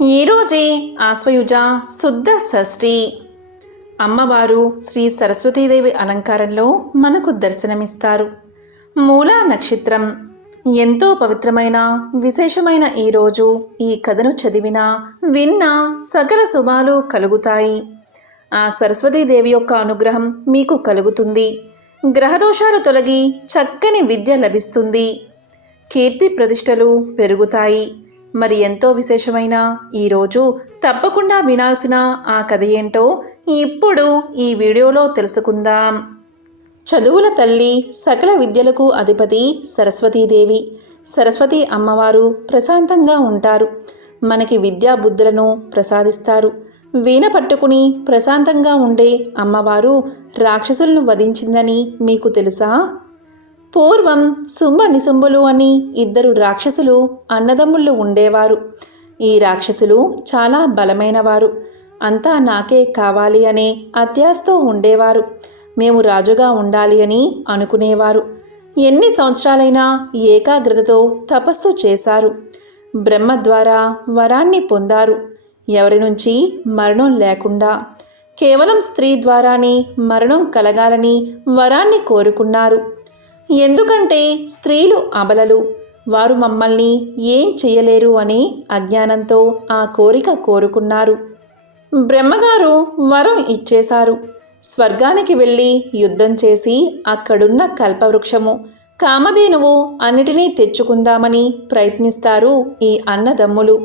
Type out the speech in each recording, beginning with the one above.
ఈరోజే ఆశ్వయుజ శుద్ధ షష్ఠి. అమ్మవారు శ్రీ సరస్వతీదేవి అలంకారంలో మనకు దర్శనమిస్తారు. మూలా నక్షత్రం. ఎంతో పవిత్రమైన విశేషమైన ఈరోజు ఈ కథను చదివినా విన్నా సకల శుభాలు కలుగుతాయి. ఆ సరస్వతీదేవి యొక్క అనుగ్రహం మీకు కలుగుతుంది. గ్రహదోషాలు తొలగి చక్కని విద్య లభిస్తుంది. కీర్తి ప్రతిష్టలు పెరుగుతాయి. మరి ఎంతో విశేషమైన ఈరోజు తప్పకుండా వినాల్సిన ఆ కథ ఏంటో ఇప్పుడు ఈ వీడియోలో తెలుసుకుందాం. చదువుల తల్లి, సకల విద్యలకు అధిపతి సరస్వతీదేవి. సరస్వతి అమ్మవారు ప్రశాంతంగా ఉంటారు. మనకి విద్యా బుద్ధులను ప్రసాదిస్తారు. వీణ పట్టుకుని ప్రశాంతంగా ఉండే అమ్మవారు రాక్షసులను వధించిందని మీకు తెలుసా? పూర్వం శుంభ నిశుంభులు అని ఇద్దరు రాక్షసులు అన్నదమ్ముళ్ళు ఉండేవారు. ఈ రాక్షసులు చాలా బలమైనవారు. అంతా నాకే కావాలి అనే అత్యాశతో ఉండేవారు. మేము రాజుగా ఉండాలి అని అనుకునేవారు. ఎన్ని సంవత్సరాలైనా ఏకాగ్రతతో తపస్సు చేశారు. బ్రహ్మ ద్వారా వరాన్ని పొందారు. ఎవరి నుంచి మరణం లేకుండా కేవలం స్త్రీ ద్వారానే మరణం కలగాలని వరాన్ని కోరుకున్నారు. ఎందుకంటే స్త్రీలు అబలలు, వారు మమ్మల్ని ఏం చేయలేరు అని అజ్ఞానంతో ఆ కోరిక కోరుకున్నారు. బ్రహ్మగారు వరం ఇచ్చేశారు. స్వర్గానికి వెళ్ళి యుద్ధం చేసి అక్కడున్న కల్పవృక్షము, కామధేనువు అన్నిటినీ తెచ్చుకుందామని ప్రయత్నిస్తారు ఈ అన్నదమ్ములు.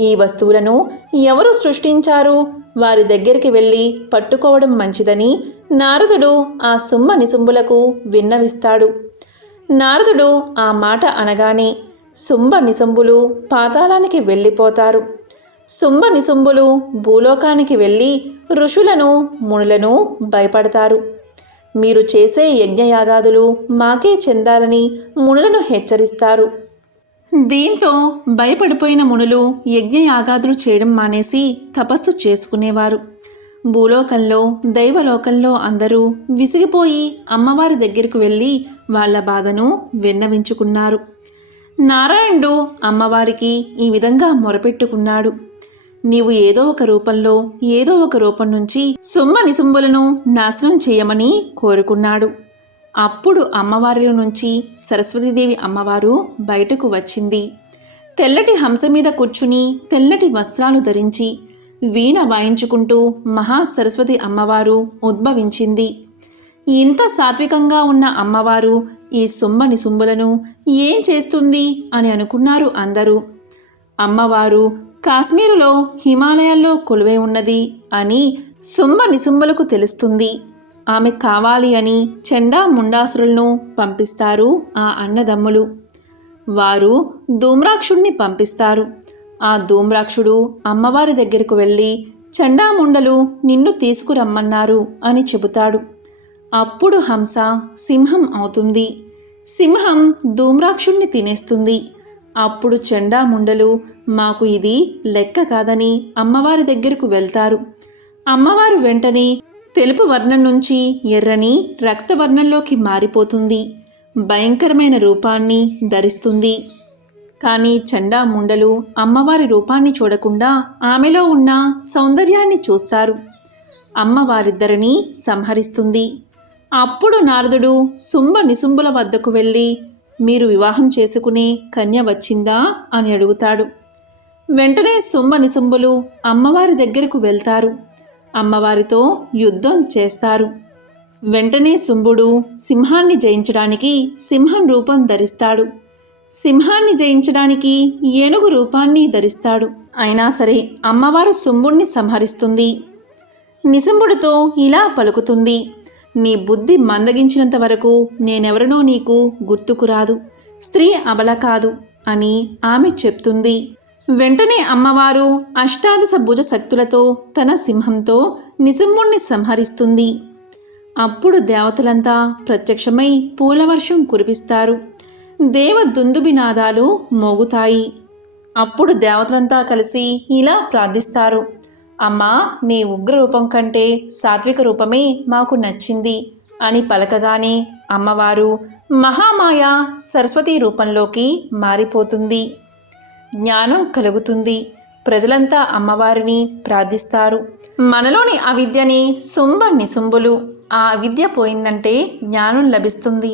ఈ వస్తువులను ఎవరు సృష్టించారు, వారి దగ్గరికి వెళ్ళి పట్టుకోవడం మంచిదని నారదుడు ఆ శుంభ నిశుంభులకు విన్నవిస్తాడు. నారదుడు ఆ మాట అనగానే శుంభ నిశుంభులు పాతాళానికి వెళ్ళిపోతారు. శుంభ నిశుంభులు భూలోకానికి వెళ్ళి ఋషులను, మునులను భయపడతారు. మీరు చేసే యజ్ఞయాగాదులు మాకే చెందాలని మునులను హెచ్చరిస్తారు. దీంతో భయపడిపోయిన మునులు యజ్ఞయాగాదులు చేయడం మానేసి తపస్సు చేసుకునేవారు. భూలోకంలో, దైవలోకంలో అందరూ విసిగిపోయి అమ్మవారి దగ్గరకు వెళ్ళి వాళ్ళ బాధను విన్నవించుకున్నారు. నారాయణుడు అమ్మవారికి ఈ విధంగా మొరపెట్టుకున్నాడు. నీవు ఏదో ఒక రూపంలో, ఏదో ఒక రూపం నుంచి శుంభ నిశుంభులను నాశనం చేయమని కోరుకున్నాడు. అప్పుడు అమ్మవారిలో నుంచి సరస్వతీదేవి అమ్మవారు బయటకు వచ్చింది. తెల్లటి హంస మీద కూర్చుని తెల్లటి వస్త్రాలు ధరించి వీణ వాయించుకుంటూ మహాసరస్వతి అమ్మవారు ఉద్భవించింది. ఇంత సాత్వికంగా ఉన్న అమ్మవారు ఈ శుంభ నిశుంభులను ఏం చేస్తుంది అని అనుకున్నారు అందరూ. అమ్మవారు కాశ్మీరులో, హిమాలయాల్లో కొలువై ఉన్నది అని శుంభ నిశుంభులకు తెలుస్తుంది. ఆమె కావాలి అని చండా ముండాసురులను పంపిస్తారు ఆ అన్నదమ్ములు. వారు ధూమ్రాక్షుణ్ణి పంపిస్తారు. ఆ ధూమ్రాక్షుడు అమ్మవారి దగ్గరకు వెళ్ళి చండాముండలు నిన్ను తీసుకురమ్మన్నారు అని చెబుతాడు. అప్పుడు హంస సింహం అవుతుంది. సింహం ధూమ్రాక్షుణ్ణి తినేస్తుంది. అప్పుడు చండాముండలు మాకు ఇది లెక్క కాదని అమ్మవారి దగ్గరకు వెళ్తారు. అమ్మవారు వెంటనే తెలుపు వర్ణం నుంచి ఎర్రని రక్తవర్ణంలోకి మారిపోతుంది. భయంకరమైన రూపాన్ని ధరిస్తుంది. కానీ చండాముండలు అమ్మవారి రూపాన్ని చూడకుండా ఆమెలో ఉన్న సౌందర్యాన్ని చూస్తారు. అమ్మవారిద్దరిని సంహరిస్తుంది. అప్పుడు నారదుడు శుంభ నిశుంభుల వద్దకు వెళ్ళి మీరు వివాహం చేసుకునే కన్య వచ్చిందా అని అడుగుతాడు. వెంటనే శుంభ నిశుంభులు అమ్మవారి దగ్గరకు వెళ్తారు. అమ్మవారితో యుద్ధం చేస్తారు. వెంటనే శుంభుడు సింహాన్ని జయించడానికి సింహం రూపం ధరిస్తాడు. సింహాన్ని జయించడానికి ఏనుగు రూపాన్ని ధరిస్తాడు. అయినా సరే అమ్మవారు శుంభుణ్ణి సంహరిస్తుంది. నిశుంభుడితో ఇలా పలుకుతుంది, నీ బుద్ధి మందగించినంత వరకు నేనెవరనో నీకు గుర్తుకురాదు. స్త్రీ అబల కాదు అని ఆమె చెప్తుంది. వెంటనే అమ్మవారు అష్టాదశ భుజ శక్తులతో తన సింహంతో నిశుంభుణ్ణి సంహరిస్తుంది. అప్పుడు దేవతలంతా ప్రత్యక్షమై పూలవర్షం కురిపిస్తారు. దేవ దుందుబినాదాలు మోగుతాయి. అప్పుడు దేవతలంతా కలిసి ఇలా ప్రార్థిస్తారు, అమ్మా, నీ ఉగ్ర రూపం కంటే సాత్విక రూపమే మాకు నచ్చింది అని పలకగానే అమ్మవారు మహామాయ సరస్వతి రూపంలోకి మారిపోతుంది. జ్ఞానం కలుగుతుంది. ప్రజలంతా అమ్మవారిని ప్రార్థిస్తారు. మనలోని అవిద్యని నిశుంభులు. ఆ అవిద్య పోయిందంటే జ్ఞానం లభిస్తుంది.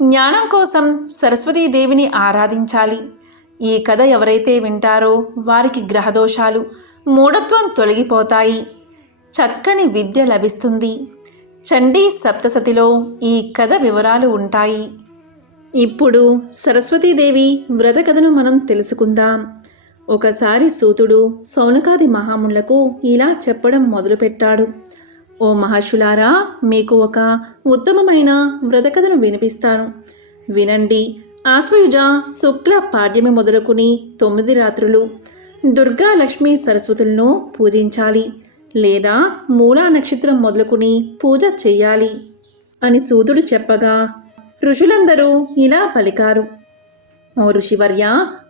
జ్ఞానం కోసం సరస్వతీదేవిని ఆరాధించాలి. ఈ కథ ఎవరైతే వింటారో వారికి గ్రహదోషాలు, మూఢత్వం తొలగిపోతాయి. చక్కని విద్య లభిస్తుంది. చండీ సప్తసతిలో ఈ కథ వివరాలు ఉంటాయి. ఇప్పుడు సరస్వతీదేవి వ్రత కథను మనం తెలుసుకుందాం. ఒకసారి సూతుడు సౌనకాది మహామునులకు ఇలా చెప్పడం మొదలుపెట్టాడు. ఓ మహర్షులారా, మీకు ఒక ఉత్తమమైన వ్రత కథను వినిపిస్తాను. వినండి. ఆశ్వయుజ శుక్ల పాడ్యమి మొదలుకుని 9 రాత్రులు దుర్గా లక్ష్మీ సరస్వతులను పూజించాలి, లేదా మూలా నక్షత్రం మొదలుకుని పూజ చెయ్యాలి అని సూతుడు చెప్పగా ఋషులందరూ ఇలా పలికారు. ఓ ఋషివర్య,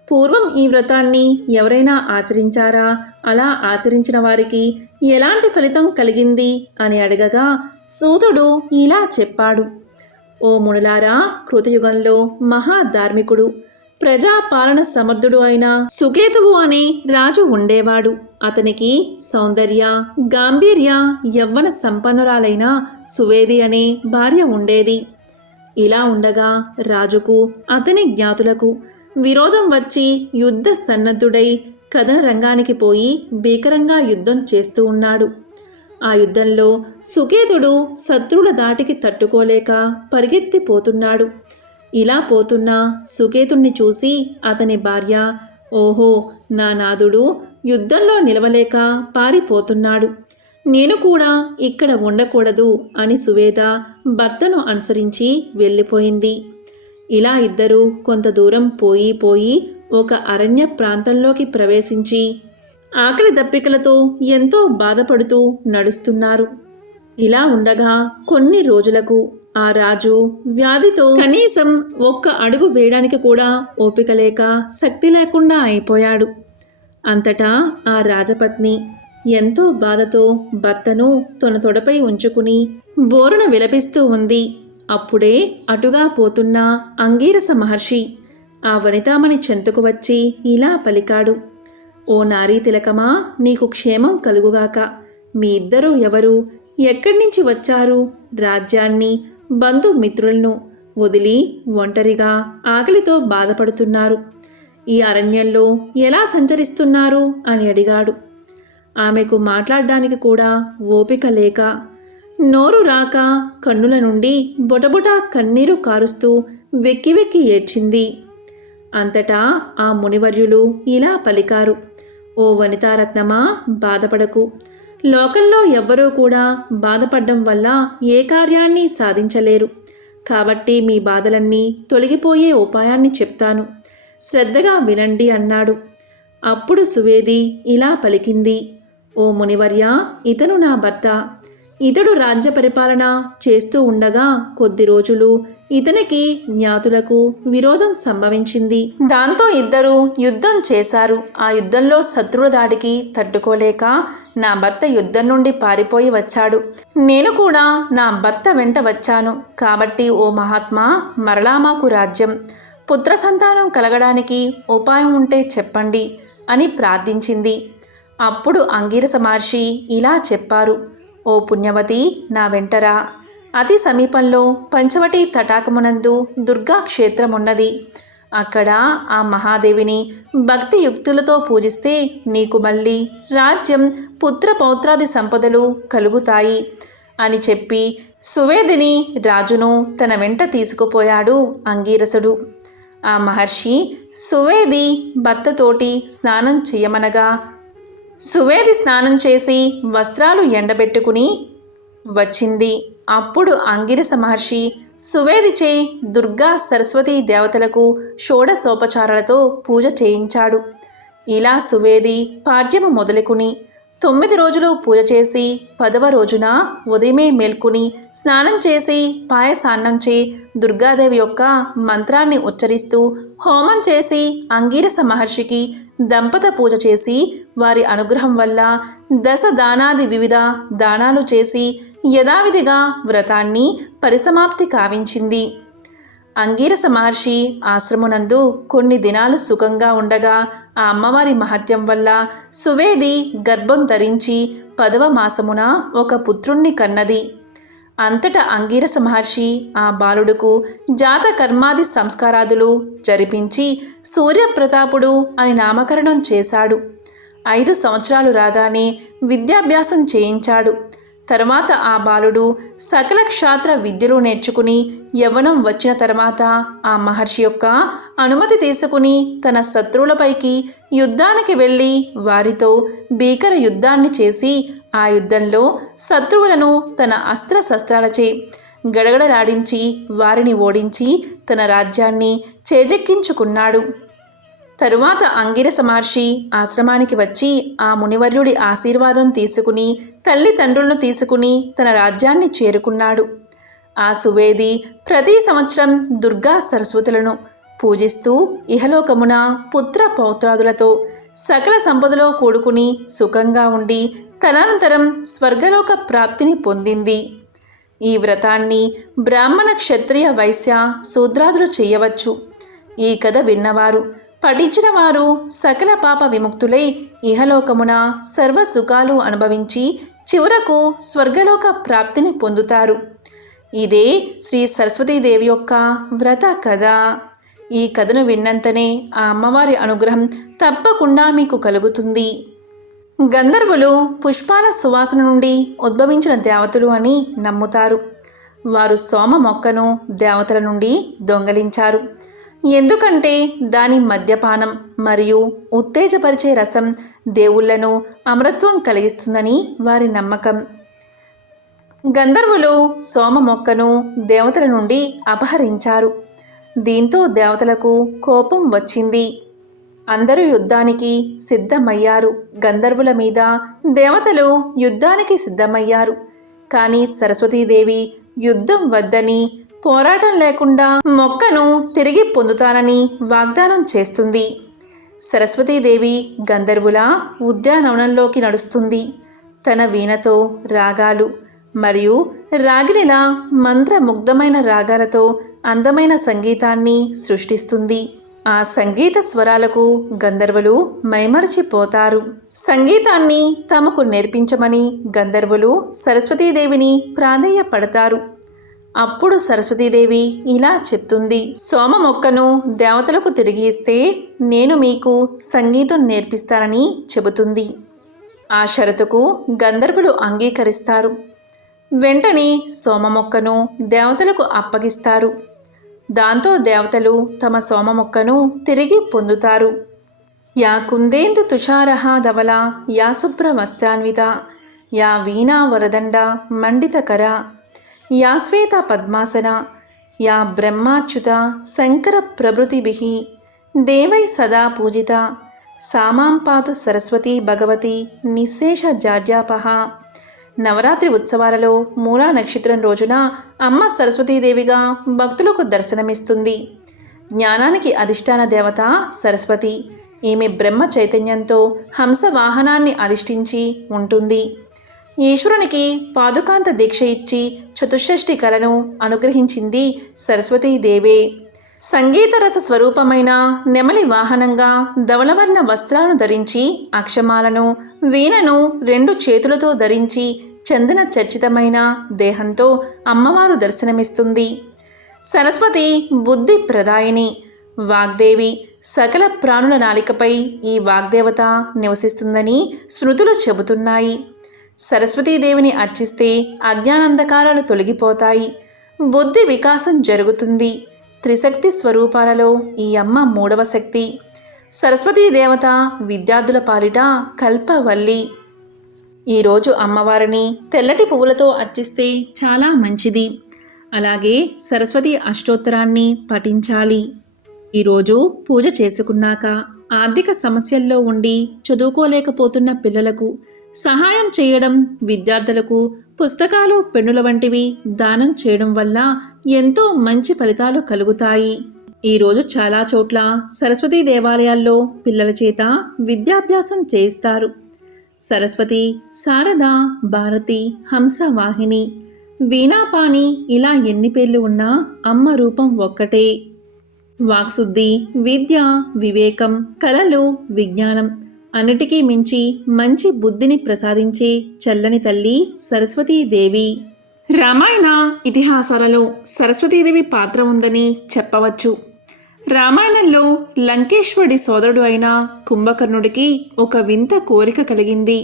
పూర్వం ఈ వ్రతాన్ని ఎవరైనా ఆచరించారా? అలా ఆచరించిన వారికి ఎలాంటి ఫలితం కలిగింది అని అడగగా సూతుడు ఇలా చెప్పాడు. ఓ మునులారా, కృతయుగంలో మహాధార్మికుడు, ప్రజాపాలన సమర్థుడు అయిన సుకేతువు అనే రాజు ఉండేవాడు. అతనికి సౌందర్య, గాంభీర్య, యవ్వన సంపన్నురాలైన సువేది అనే భార్య ఉండేది. ఇలా ఉండగా రాజుకు అతని జ్ఞాతులకు విరోధం వచ్చి యుద్ధ సన్నద్ధుడై కథన రంగానికి పోయి భీకరంగా యుద్ధం చేస్తూ ఉన్నాడు. ఆ యుద్ధంలో సుకేతుడు శత్రువుల దాటికి తట్టుకోలేక పరిగెత్తిపోతున్నాడు. ఇలా పోతున్న సుకేతుణ్ణి చూసి అతని భార్య, ఓహో, నా నాథుడు యుద్ధంలో నిలవలేక పారిపోతున్నాడు, నేను కూడా ఇక్కడ ఉండకూడదు అని సువేద భర్తను అనుసరించి వెళ్ళిపోయింది. ఇలా ఇద్దరూ కొంత దూరం పోయి ఒక అరణ్య ప్రాంతంలోకి ప్రవేశించి ఆకలి దప్పికలతో ఎంతో బాధపడుతూ నడుస్తున్నారు. ఇలా ఉండగా కొన్ని రోజులకు ఆ రాజు వ్యాధితో కనీసం ఒక్క అడుగు వేయడానికి కూడా ఓపిక లేక శక్తి లేకుండా అయిపోయాడు. అంతటా ఆ రాజపత్ని ఎంతో బాధతో భర్తను తన తొడపై ఉంచుకుని బోరున విలపిస్తూ ఉంది. అప్పుడే అటుగా పోతున్న అంగీరస మహర్షి ఆ వనితామణి చెంతకు వచ్చి ఇలా పలికాడు. ఓ నారీ తిలకమా, నీకు క్షేమం కలుగుగాక. మీ ఇద్దరూ ఎవరు? ఎక్కడి నుంచి వచ్చారు? రాజ్యాన్ని, బంధుమిత్రులను వదిలి ఒంటరిగా ఆకలితో బాధపడుతున్నారు. ఈ అరణ్యంలో ఎలా సంచరిస్తున్నారు అని అడిగాడు. ఆమెకు మాట్లాడడానికి కూడా ఓపిక లేక, నోరు రాక కన్నుల నుండి బొటబొట కన్నీరు కారుస్తూ వెక్కి వెక్కి ఏడ్చింది. అంతటా ఆ మునివర్యులు ఇలా పలికారు. ఓ వనితారత్నమా, బాధపడకు. లోకంలో ఎవ్వరూ కూడా బాధపడ్డం వల్ల ఏ కార్యాన్ని సాధించలేరు. కాబట్టి మీ బాధలన్నీ తొలగిపోయే ఉపాయాన్ని చెప్తాను, శ్రద్ధగా వినండి అన్నాడు. అప్పుడు సువేది ఇలా పలికింది. ఓ మునివర్య, ఇతను నా భర్త. ఇతడు రాజ్య పరిపాలన చేస్తూ ఉండగా కొద్ది రోజులు ఇతనికి జ్ఞాతులకు విరోధం సంభవించింది. దాంతో ఇద్దరు యుద్ధం చేశారు. ఆ యుద్ధంలో శత్రువుల దాడికి తట్టుకోలేక నా భర్త యుద్ధం నుండి పారిపోయి వచ్చాడు. నేను కూడా నా భర్త వెంట వచ్చాను. కాబట్టి ఓ మహాత్మా, మరలా మాకు రాజ్యం, పుత్ర సంతానం కలగడానికి ఉపాయం ఉంటే చెప్పండి అని ప్రార్థించింది. అప్పుడు అంగీరస మహర్షి ఇలా చెప్పారు. ఓ పుణ్యవతి, నా వెంటరా. అతి సమీపంలో పంచవటి తటాకమునందు దుర్గా క్షేత్రమున్నది. అక్కడ ఆ మహాదేవిని భక్తియుక్తులతో పూజిస్తే నీకు మళ్ళీ రాజ్యం, పుత్ర పౌత్రాది సంపదలు కలుగుతాయి అని చెప్పి సువేదిని, రాజును తన వెంట తీసుకుపోయాడు అంగీరసుడు. ఆ మహర్షి సువేది భర్తతోటి స్నానం చేయమనగా సువేది స్నానం చేసి వస్త్రాలు ఎండబెట్టుకుని వచ్చింది. అప్పుడు అంగిరస మహర్షి సువేదిచే దుర్గా సరస్వతీ దేవతలకు షోడశోపచారాలతో పూజ చేయించాడు. ఇలా సువేది పాడ్యము మొదలుకుని 9 రోజులు పూజ చేసి 10వ రోజున ఉదయమే మేల్కొని స్నానం చేసి పాయసాన్నంచే దుర్గాదేవి యొక్క మంత్రాన్ని ఉచ్చరిస్తూ హోమం చేసి అంగీరస మహర్షికి దంపత పూజ చేసి వారి అనుగ్రహం వల్ల దశ దానాది వివిధ దానాలు చేసి యథావిధిగా వ్రతాన్ని పరిసమాప్తి కావించింది. అంగీరస మహర్షి ఆశ్రమునందు కొన్ని దినాలు సుఖంగా ఉండగా ఆ అమ్మవారి మహత్యం వల్ల సువేది గర్భం ధరించి 10వ మాసమున ఒక పుత్రుణ్ణి కన్నది. అంతటా అంగీరస మహర్షి ఆ బాలుడుకు జాత కర్మాది సంస్కారాదులు జరిపించి సూర్యప్రతాపుడు అని నామకరణం చేశాడు. 5 సంవత్సరాలు రాగానే విద్యాభ్యాసం చేయించాడు. తర్వాత ఆ బాలుడు సకల క్షాత్ర విద్యలు నేర్చుకుని యవ్వనం వచ్చిన తర్వాత ఆ మహర్షి యొక్క అనుమతి తీసుకుని తన శత్రువులపైకి యుద్ధానికి వెళ్ళి వారితో భీకర యుద్ధాన్ని చేసి ఆ యుద్ధంలో శత్రువులను తన అస్త్రశస్త్రాలచే గడగడలాడించి వారిని ఓడించి తన రాజ్యాన్ని చేజెక్కించుకున్నాడు. తరువాత అంగిరస మహర్షి ఆశ్రమానికి వచ్చి ఆ మునివర్యుడి ఆశీర్వాదం తీసుకుని తల్లిదండ్రులను తీసుకుని తన రాజ్యాన్ని చేరుకున్నాడు. ఆ సువేది ప్రతి సంవత్సరం దుర్గా సరస్వతులను పూజిస్తూ ఇహలోకమున పుత్ర పౌత్రాదులతో సకల సంపదలో కూడుకుని సుఖంగా ఉండి తదనంతరం స్వర్గలోక ప్రాప్తిని పొందింది. ఈ వ్రతాన్ని బ్రాహ్మణ క్షత్రియ వైశ్య శూద్రాదులు చేయవచ్చు. ఈ కథ విన్నవారు పఠించిన వారు సకల పాప విముక్తులై ఇహలోకమున సర్వ సుఖాలు అనుభవించి చివరకు స్వర్గలోక ప్రాప్తిని పొందుతారు. ఇదే శ్రీ సరస్వతీదేవి యొక్క వ్రత కథ. ఈ కథను విన్నంతనే ఆ అమ్మవారి అనుగ్రహం తప్పకుండా మీకు కలుగుతుంది. గంధర్వులు పుష్పాల సువాసన నుండి ఉద్భవించిన దేవతలు అని నమ్ముతారు. వారు సోమ మొక్కను దేవతల నుండి దొంగలించారు. ఎందుకంటే దాని మద్యపానం మరియు ఉత్తేజపరిచే రసం దేవుళ్లను అమరత్వం కలిగిస్తుందని వారి నమ్మకం. గంధర్వులు సోమ మొక్కను దేవతల నుండి అపహరించారు. దీంతో దేవతలకు కోపం వచ్చింది. అందరూ యుద్ధానికి సిద్ధమయ్యారు. గంధర్వుల మీద దేవతలు యుద్ధానికి సిద్ధమయ్యారు. కానీ సరస్వతీదేవి యుద్ధం వద్దని, పోరాటం లేకుండా మొక్కను తిరిగి పొందుతానని వాగ్దానం చేస్తుంది. సరస్వతీదేవి గంధర్వుల ఉద్యానవనంలోకి నడుస్తుంది. తన వీణతో రాగాలు మరియు రాగిణిల మంత్రముగ్ధమైన రాగాలతో అందమైన సంగీతాన్ని సృష్టిస్తుంది. ఆ సంగీత స్వరాలకు గంధర్వులు మైమరచిపోతారు. సంగీతాన్ని తమకు నేర్పించమని గంధర్వులు సరస్వతీదేవిని ప్రాధేయపడతారు. అప్పుడు సరస్వతీదేవి ఇలా చెప్తుంది: సోమ మొక్కను దేవతలకు తిరిగి ఇస్తే నేను మీకు సంగీతం నేర్పిస్తానని చెబుతుంది. ఆ షరతుకు గంధర్వులు అంగీకరిస్తారు. వెంటనే సోమ మొక్కను దేవతలకు అప్పగిస్తారు. దాంతో దేవతలు తమ సోమ మొక్కను తిరిగి పొందుతారు. యా కుందేందు తుషారహ ధవల యా శుభ్ర వస్త్రాన్విత యా వీణా వరదండ మండితకర యా శ్వేత పద్మాసన యా బ్రహ్మాచ్యుత శంకర ప్రభృతిభిః దేవై సదా పూజిత సామాం పాతు సరస్వతీ భగవతి నిశేష జాడ్యాపహ. నవరాత్రి ఉత్సవాలలో మూలా నక్షత్రం రోజున అమ్మ సరస్వతీదేవిగా భక్తులకు దర్శనమిస్తుంది. జ్ఞానానికి అధిష్టాన దేవత సరస్వతి. ఈమె బ్రహ్మ చైతన్యంతో హంస వాహనాన్ని అధిష్ఠించి ఉంటుంది. ఈశ్వరునికి పాదుకాంత దీక్ష ఇచ్చి చతుషష్ఠి కళను అనుగ్రహించింది సరస్వతీదేవే. సంగీత రస స్వరూపమైన నెమలి వాహనంగా ధవలవర్ణ వస్త్రాలను ధరించి అక్షమాలను వీణను 2 చేతులతో ధరించి చందన చర్చితమైన దేహంతో అమ్మవారు దర్శనమిస్తుంది. సరస్వతి బుద్ధి ప్రదాయిని, వాగ్దేవి. సకల ప్రాణుల నాలికపై ఈ వాగ్దేవత నివసిస్తుందని స్మృతులు చెబుతున్నాయి. సరస్వతీదేవిని అర్చిస్తే అజ్ఞానంధకారాలు తొలగిపోతాయి, బుద్ధి వికాసం జరుగుతుంది. త్రిశక్తి స్వరూపాలలో ఈ అమ్మ 3వ శక్తి. సరస్వతీదేవత విద్యార్థుల పాలిట కల్పవల్లి. ఈరోజు అమ్మవారిని తెల్లటి పువ్వులతో అర్చిస్తే చాలా మంచిది. అలాగే సరస్వతి అష్టోత్తరాన్ని పఠించాలి. ఈరోజు పూజ చేసుకున్నాక ఆర్థిక సమస్యల్లో ఉండి చదువుకోలేకపోతున్న పిల్లలకు సహాయం చేయడం, విద్యార్థులకు పుస్తకాలు, పెన్నుల వంటివి దానం చేయడం వల్ల ఎంతో మంచి ఫలితాలు కలుగుతాయి. ఈరోజు చాలా చోట్ల సరస్వతీ దేవాలయాల్లో పిల్లల చేత విద్యాభ్యాసం చేయిస్తారు. సరస్వతి, శారద, భారతి, హంసవాహిని, వీణాపాణి ఇలా ఎన్ని పేర్లు ఉన్నా అమ్మ రూపం ఒక్కటే. వాక్శుద్ధి, విద్య, వివేకం, కళలు, విజ్ఞానం అన్నిటికీ మించి మంచి బుద్ధిని ప్రసాదించే చల్లని తల్లి సరస్వతీదేవి. రామాయణ ఇతిహాసాలలో సరస్వతీదేవి పాత్ర ఉందని చెప్పవచ్చు. రామాయణంలో లంకేశ్వరుడి సోదరుడు అయిన కుంభకర్ణుడికి ఒక వింత కోరిక కలిగింది.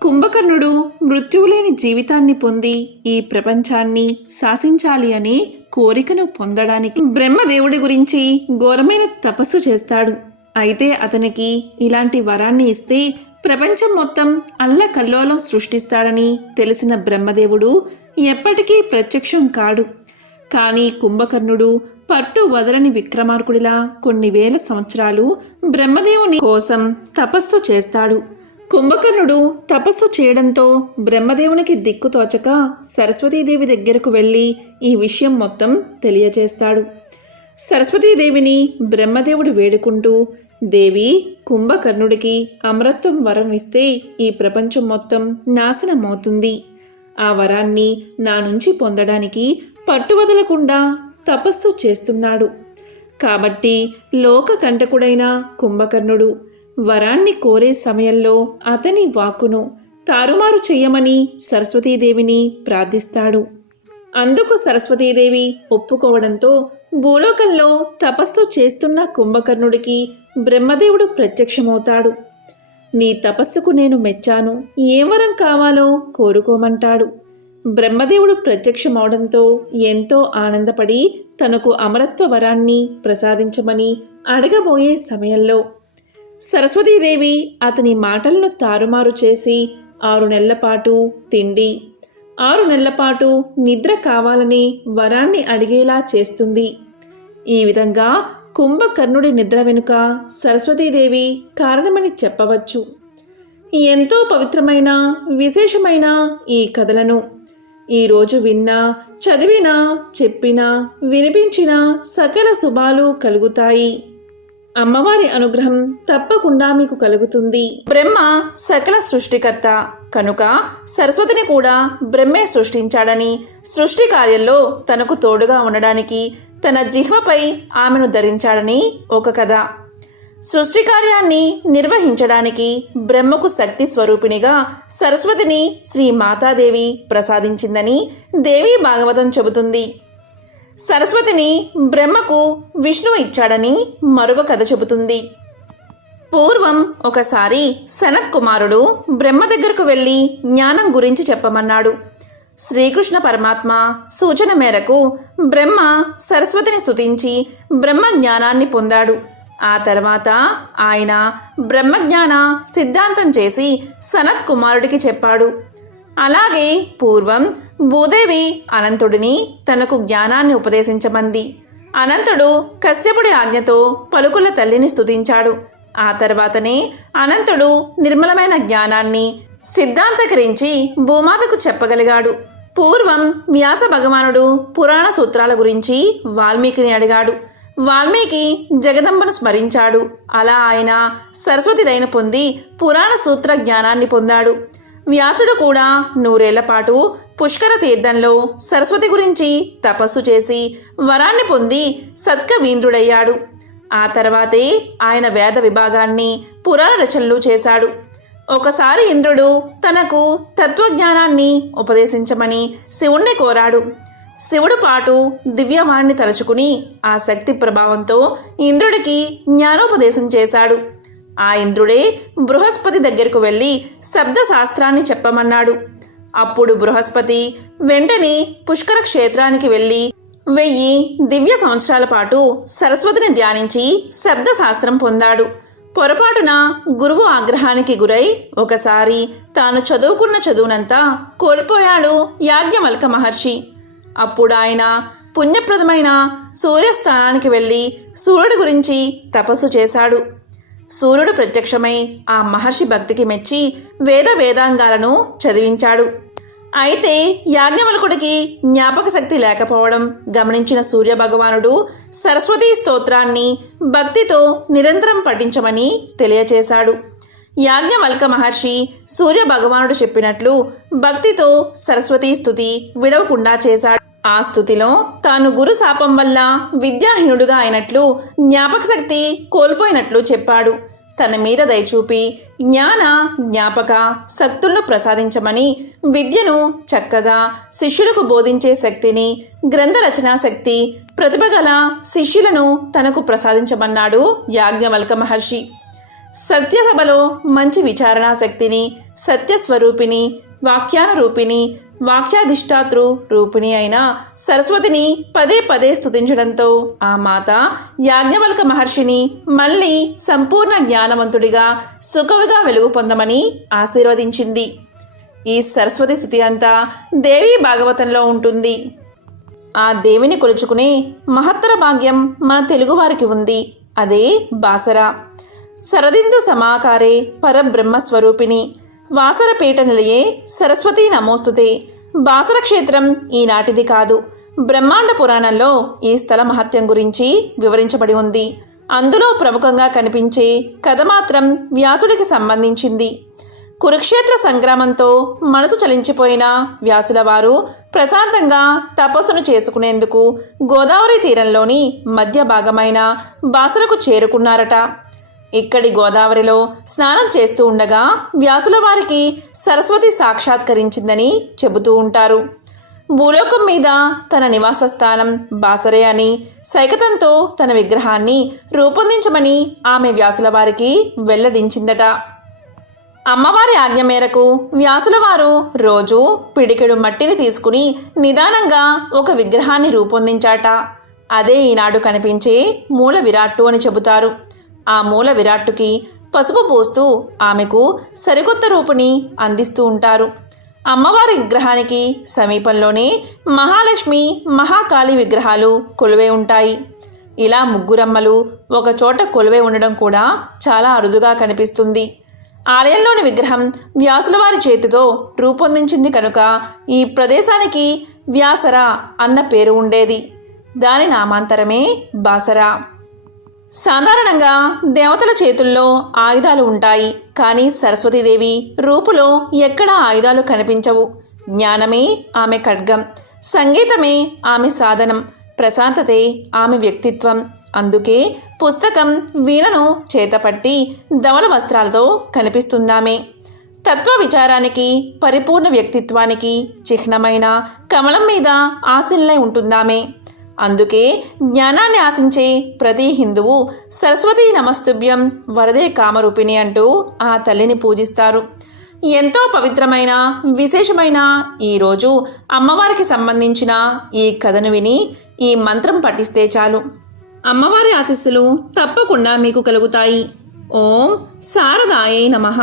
కుంభకర్ణుడు మృత్యువులేని జీవితాన్ని పొంది ఈ ప్రపంచాన్ని శాసించాలి అనే కోరికను పొందడానికి బ్రహ్మదేవుడి గురించి ఘోరమైన తపస్సు చేస్తాడు. అయితే అతనికి ఇలాంటి వరాన్ని ఇస్తే ప్రపంచం మొత్తం అల్లకల్లోలం సృష్టిస్తాడని తెలిసిన బ్రహ్మదేవుడు ఎప్పటికీ ప్రత్యక్షం కాడు. కానీ కుంభకర్ణుడు పట్టు వదలని విక్రమార్కుడిలా కొన్ని వేల సంవత్సరాలు బ్రహ్మదేవుని కోసం తపస్సు చేస్తాడు. కుంభకర్ణుడు తపస్సు చేయడంతో బ్రహ్మదేవునికి దిక్కుతోచక సరస్వతీదేవి దగ్గరకు వెళ్ళి ఈ విషయం మొత్తం తెలియచేస్తాడు. సరస్వతీదేవిని బ్రహ్మదేవుడు వేడుకుంటూ, దేవి, కుంభకర్ణుడికి అమరత్వం వరం ఇస్తే ఈ ప్రపంచం మొత్తం నాశనమవుతుంది. ఆ వరాన్ని నా నుంచి పొందడానికి పట్టువదలకుండా తపస్సు చేస్తున్నాడు. కాబట్టి లోకకంటకుడైన కుంభకర్ణుడు వరాన్ని కోరే సమయంలో అతని వాక్కును తారుమారు చెయ్యమని సరస్వతీదేవిని ప్రార్థిస్తాడు. అందుకు సరస్వతీదేవి ఒప్పుకోవడంతో భూలోకంలో తపస్సు చేస్తున్న కుంభకర్ణుడికి బ్రహ్మదేవుడు ప్రత్యక్షమవుతాడు. నీ తపస్సుకు నేను మెచ్చాను, ఏ వరం కావాలో కోరుకోమంటాడు. బ్రహ్మదేవుడు ప్రత్యక్షమవడంతో ఎంతో ఆనందపడి తనకు అమరత్వ వరాన్ని ప్రసాదించమని అడగబోయే సమయంలో సరస్వతీదేవి అతని మాటలను తారుమారు చేసి 6 నెలల పాటు తిండి, 6 నెలల పాటు నిద్ర కావాలని వరాన్ని అడిగేలా చేస్తుంది. ఈ విధంగా కుంభకర్ణుడి నిద్ర వెనుక సరస్వతీదేవి కారణమని చెప్పవచ్చు. ఎంతో పవిత్రమైన, విశేషమైన ఈ కథలను ఈరోజు విన్నా, చదివినా, చెప్పినా, వినిపించినా సకల శుభాలు కలుగుతాయి. అమ్మవారి అనుగ్రహం తప్పకుండా మీకు కలుగుతుంది. బ్రహ్మ సకల సృష్టికర్త కనుక సరస్వతిని కూడా బ్రహ్మే సృష్టించాడని, సృష్టి కార్యంలో తనకు తోడుగా ఉండడానికి తన జిహ్వపై ఆమెను ధరించాడని ఒక కథ. సృష్టి కార్యాన్ని నిర్వహించడానికి బ్రహ్మకు శక్తి స్వరూపిణిగా సరస్వతిని శ్రీ మాతాదేవి ప్రసాదించిందని దేవీ భాగవతం చెబుతుంది. సరస్వతిని బ్రహ్మకు విష్ణువు ఇచ్చాడని మరొక కథ చెబుతుంది. పూర్వం ఒకసారి సనత్ కుమారుడు బ్రహ్మ దగ్గరకు వెళ్ళి జ్ఞానం గురించి చెప్పమన్నాడు. శ్రీకృష్ణ పరమాత్మ సూచన మేరకు బ్రహ్మ సరస్వతిని స్తుతించి బ్రహ్మ జ్ఞానాన్ని పొందాడు. ఆ తర్వాత ఆయన బ్రహ్మజ్ఞాన సిద్ధాంతం చేసి సనత్ కుమారుడికి చెప్పాడు. అలాగే పూర్వం భూదేవి అనంతుడిని తనకు జ్ఞానాన్ని ఉపదేశించమంది. అనంతుడు కశ్యపుడి ఆజ్ఞతో పలుకుల తల్లిని స్తుతించాడు. ఆ తర్వాతనే అనంతుడు నిర్మలమైన జ్ఞానాన్ని సిద్ధాంతకరించి భూమాతకు చెప్పగలిగాడు. పూర్వం వ్యాస భగవానుడు పురాణ సూత్రాల గురించి వాల్మీకిని అడిగాడు. వాల్మీకి జగదంబను స్మరించాడు. అలా ఆయన సరస్వతి దయను పొంది పురాణ సూత్ర జ్ఞానాన్ని పొందాడు. వ్యాసుడు కూడా 100 ఏళ్ల పాటు పుష్కర తీర్థంలో సరస్వతి గురించి తపస్సు చేసి వరాన్ని పొంది సత్కవీంద్రుడయ్యాడు. ఆ తర్వాతే ఆయన వేద విభాగాన్ని పురాణ రచనలు చేశాడు. ఒకసారి ఇంద్రుడు తనకు తత్వజ్ఞానాన్ని ఉపదేశించమని శివుణ్ణి కోరాడు. శివుడు పాటు దివ్యవాణ్ణి తలుచుకుని ఆ శక్తి ప్రభావంతో ఇంద్రుడికి జ్ఞానోపదేశం చేశాడు. ఆ ఇంద్రుడే బృహస్పతి దగ్గరకు వెళ్ళి శబ్దశాస్త్రాన్ని చెప్పమన్నాడు. అప్పుడు బృహస్పతి వెంటనే పుష్కర క్షేత్రానికి వెళ్ళి 1000 దివ్య సంవత్సరాల పాటు సరస్వతిని ధ్యానించి శబ్దశాస్త్రం పొందాడు. పొరపాటున గురువు ఆగ్రహానికి గురై ఒకసారి తాను చదువుకున్న చదువునంతా కోల్పోయాడు యాజ్ఞవల్క మహర్షి. అప్పుడు ఆయన పుణ్యప్రదమైన సూర్యస్థానానికి వెళ్ళి సూర్యుడి గురించి తపస్సు చేశాడు. సూర్యుడు ప్రత్యక్షమై ఆ మహర్షి భక్తికి మెచ్చి వేదాంగాలను చదివించాడు. అయితే యాజ్ఞవల్కుడికి జ్ఞాపక శక్తి లేకపోవడం గమనించిన సూర్యభగవానుడు సరస్వతీ స్తోత్రాన్ని భక్తితో నిరంతరం పఠించమని తెలియచేశాడు. యాజ్ఞవల్క మహర్షి సూర్యభగవానుడు చెప్పినట్లు భక్తితో సరస్వతీ స్తుతి విడవకుండా చేశాడు. ఆ స్థుతిలో తాను గురు శాపం వల్ల విద్యాహీనుడుగా అయినట్లు జ్ఞాపక శక్తి కోల్పోయినట్లు చెప్పాడు. తన మీద దయచూపి జ్ఞాన జ్ఞాపక శక్తులను ప్రసాదించమని, విద్యను చక్కగా శిష్యులకు బోధించే శక్తిని, గ్రంథ రచనా శక్తి, ప్రతిభగల శిష్యులను తనకు ప్రసాదించమన్నాడు యాజ్ఞవల్క మహర్షి. సత్యసభలో మంచి విచారణా శక్తిని, సత్యస్వరూపిణి, వాక్యాన రూపిణి, వాక్యాధిష్టాతృ రూపిణి అయిన సరస్వతిని పదే పదే స్తుతించడంతో ఆ మాత యాజ్ఞవల్క మహర్షిని మళ్ళీ సంపూర్ణ జ్ఞానవంతుడిగా సుఖవిగా వెలుగు పొందమని ఆశీర్వదించింది. ఈ సరస్వతి స్తుతి అంతా దేవీ భాగవతంలో ఉంటుంది. ఆ దేవిని కొలుచుకునే మహత్తర భాగ్యం మన తెలుగువారికి ఉంది. అదే బాసర. శరదిందు సమాకారే పరబ్రహ్మస్వరూపిణి వాసరపీఠ నిలయే సరస్వతీ నమోస్తుతే. బాసర క్షేత్రం ఈనాటిది కాదు. బ్రహ్మాండ పురాణంలో ఈ స్థల మహత్యం గురించి వివరించబడి ఉంది. అందులో ప్రముఖంగా కనిపించే కథ మాత్రం వ్యాసుడికి సంబంధించింది. కురుక్షేత్ర సంగ్రామంతో మనసు చలించిపోయిన వ్యాసుల వారు ప్రశాంతంగా తపస్సును చేసుకునేందుకు గోదావరి తీరంలోని మధ్య భాగమైన బాసరకు చేరుకున్నారట. ఇక్కడి గోదావరిలో స్నానం చేస్తూ ఉండగా వ్యాసుల వారికి సరస్వతి సాక్షాత్కరించిందని చెబుతూ ఉంటారు. భూలోకం మీద తన నివాస స్థానం బాసరే అని, సైకతంతో తన విగ్రహాన్ని రూపొందించమని ఆమె వ్యాసుల వారికి వెల్లడించిందట. అమ్మవారి ఆజ్ఞ మేరకు వ్యాసుల వారు రోజు పిడికెడు మట్టిని తీసుకుని నిదానంగా ఒక విగ్రహాన్ని రూపొందించాట. అదే ఈనాడు కనిపించే మూల విరాట్టు అని చెబుతారు. ఆ మూల విరాట్టుకి పసుపు పోస్తూ ఆమెకు సరికొత్త రూపుని అందిస్తూ ఉంటారు. అమ్మవారి విగ్రహానికి సమీపంలోనే మహాలక్ష్మి, మహాకాళి విగ్రహాలు కొలువై ఉంటాయి. ఇలా ముగ్గురమ్మలు ఒక చోట కొలువై ఉండడం కూడా చాలా అరుదుగా కనిపిస్తుంది. ఆలయంలోని విగ్రహం వ్యాసుల వారి చేతితో రూపొందించింది కనుక ఈ ప్రదేశానికి వ్యాసర అన్న పేరు ఉండేది. దాని నామాంతరమే బాసర. సాధారణంగా దేవతల చేతుల్లో ఆయుధాలు ఉంటాయి, కానీ సరస్వతీదేవి రూపులో ఎక్కడా ఆయుధాలు కనిపించవు. జ్ఞానమే ఆమె ఖడ్గం, సంగీతమే ఆమె సాధనం, ప్రశాంతతే ఆమె వ్యక్తిత్వం. అందుకే పుస్తకం, వీణను చేతపట్టి ధవల వస్త్రాలతో కనిపిస్తుందామే. తత్వ విచారానికి, పరిపూర్ణ వ్యక్తిత్వానికి చిహ్నమైన కమలం మీద ఆశీనులై ఉంటుందామే. అందుకే జ్ఞానాన్ని ఆశించే ప్రతి హిందువు సరస్వతీ నమస్తుభ్యం వరదే కామరూపిణి అంటూ ఆ తల్లిని పూజిస్తారు. ఎంతో పవిత్రమైన, విశేషమైన ఈరోజు అమ్మవారికి సంబంధించిన ఈ కథను విని ఈ మంత్రం పఠిస్తే చాలు, అమ్మవారి ఆశీస్సులు తప్పకుండా మీకు కలుగుతాయి. ఓం శారదాయై నమః.